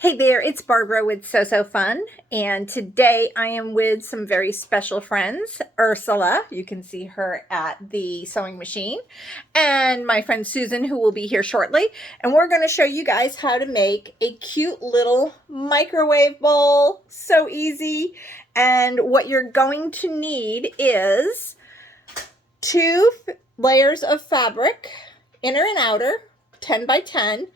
Hey there, it's Barbara with So Fun, and today I am with some very special friends. Ursula, you can see her at the sewing machine, and my friend Susan, who will be here shortly, and we're going to show you guys how to make a cute little microwave bowl. So easy, and what you're going to need is 2 layers of fabric, inner and outer, 10 by 10,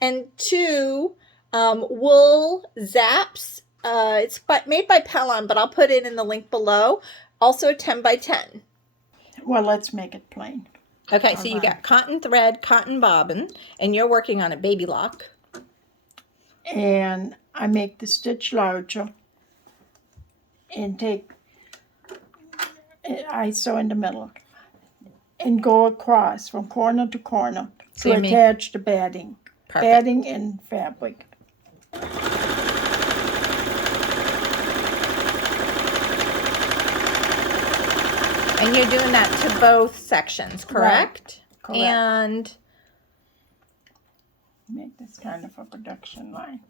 and 2 wool zaps. It's made by Pellon, but I'll put it in the link below. Also 10 by 10. Well, let's make it plain. Okay, so you got cotton thread, cotton bobbin, and you're working on a baby lock. And I make the stitch larger and I sew in the middle and go across from corner to corner to attach the batting. Perfect. Batting and fabric. And you're doing that to both sections, correct? Right. Correct. And make this kind of a production line.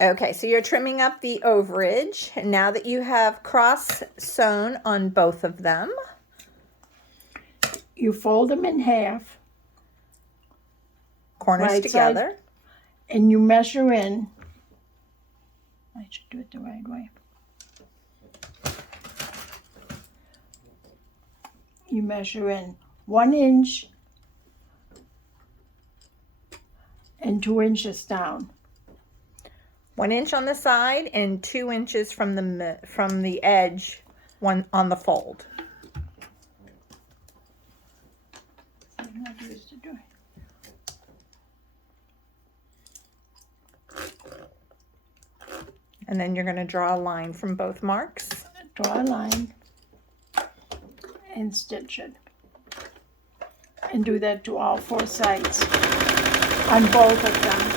okay, so you're trimming up the overage. And now that you have cross sewn on both of them, you fold them in half, corners right together, side, and you measure in. I should do it the right way. You measure in 1 inch and 2 inches down. 1 inch on the side and 2 inches from the edge, one on the fold. And then you're going to draw a line from both marks. Draw a line and stitch it. And do that to all 4 sides on both of them.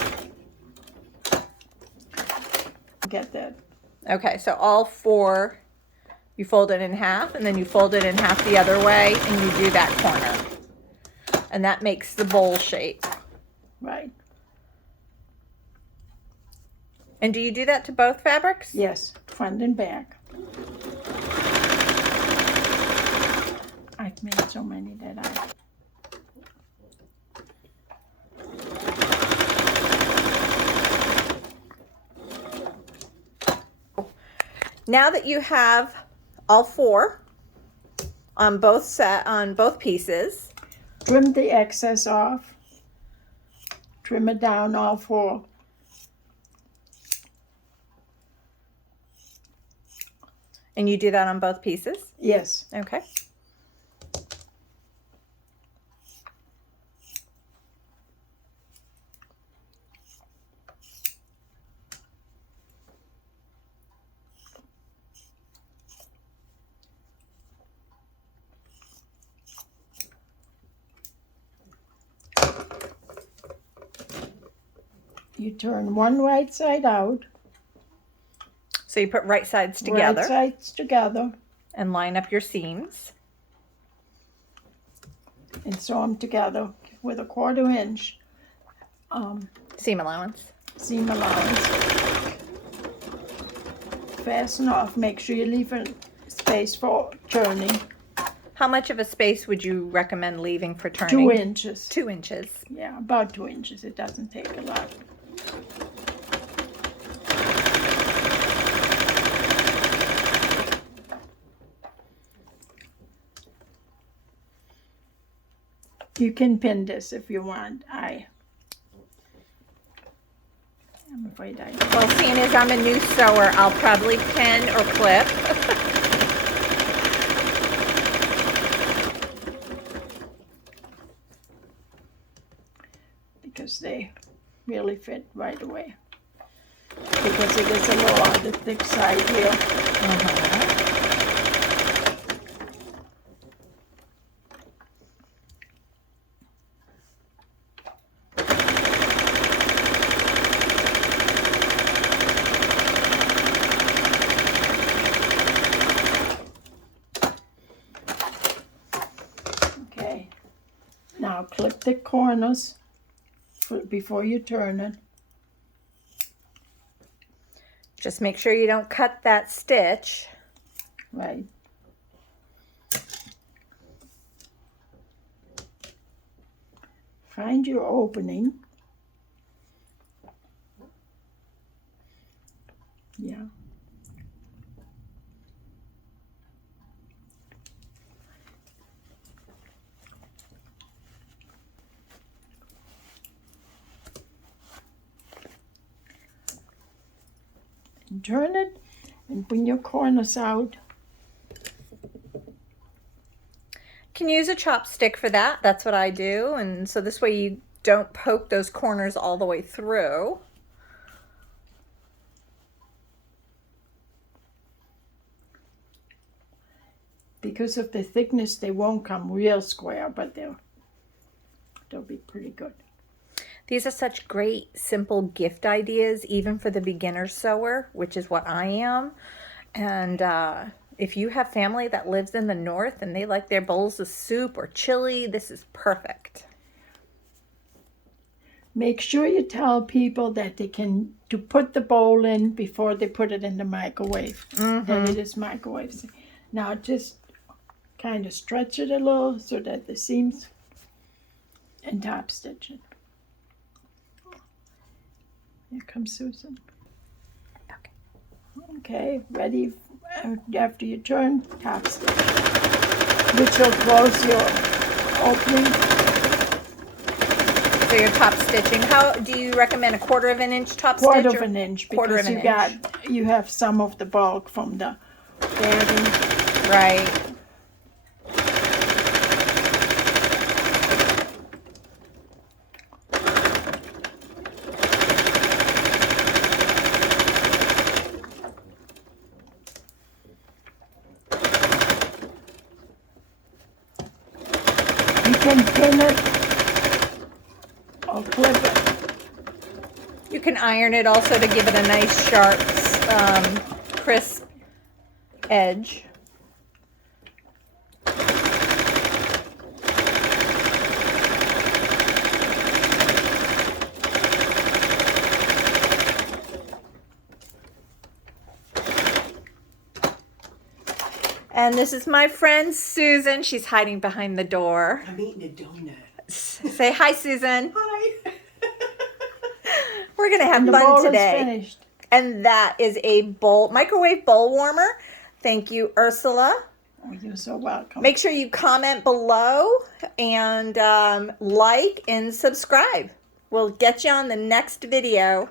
Get that. Okay, so all 4, you fold it in half, and then you fold it in half the other way, and you do that corner. And that makes the bowl shape. Right. And do you do that to both fabrics? Yes, front and back. I've made so many that Now that you have all 4 on both pieces, trim the excess off. Trim it down all 4. And you do that on both pieces? Yes. Okay. You turn one right side out. So you put right sides together. Right sides together. And line up your seams. And sew them together with a 1/4 inch seam allowance. Seam allowance. Fasten off. Make sure you leave a space for turning. How much of a space would you recommend leaving for turning? 2 inches. 2 inches. Yeah, about 2 inches. It doesn't take a lot. You can pin this if you want. I'm afraid I don't. Well, seeing as I'm a new sewer, I'll probably pin or clip. Because they really fit right away. Because it is a little on the thick side here. Okay. Now clip the corners before you turn it. Just make sure you don't cut that stitch. Right. Find your opening. Yeah. And turn it and bring your corners out. Can use a chopstick for that. That's what I do. And so this way you don't poke those corners all the way through. Because of the thickness, they won't come real square, but they'll be pretty good. These are such great, simple gift ideas, even for the beginner sewer, which is what I am. And if you have family that lives in the north and they like their bowls of soup or chili, this is perfect. Make sure you tell people that they can to put the bowl in before they put it in the microwave. That it is microwave safe. Now just kind of stretch it a little so that the seams, and top stitch it. Here comes Susan. Okay, ready after you turn, top stitch, which will close your opening. So you're top stitching. How do you recommend a 1/4 of an inch top stitch? 1/4 of an inch, because 1/4 of an inch. you have some of the bulk from the batting. Right. You can pin it or clip it. You can iron it also to give it a nice sharp, crisp edge. And this is my friend Susan. She's hiding behind the door. I'm eating a donut. Say hi, Susan. Hi. We're gonna have And the fun bowl today. is finished. And that is a microwave bowl warmer. Thank you, Ursula. Oh, you're so welcome. Make sure you comment below and like and subscribe. We'll get you on the next video.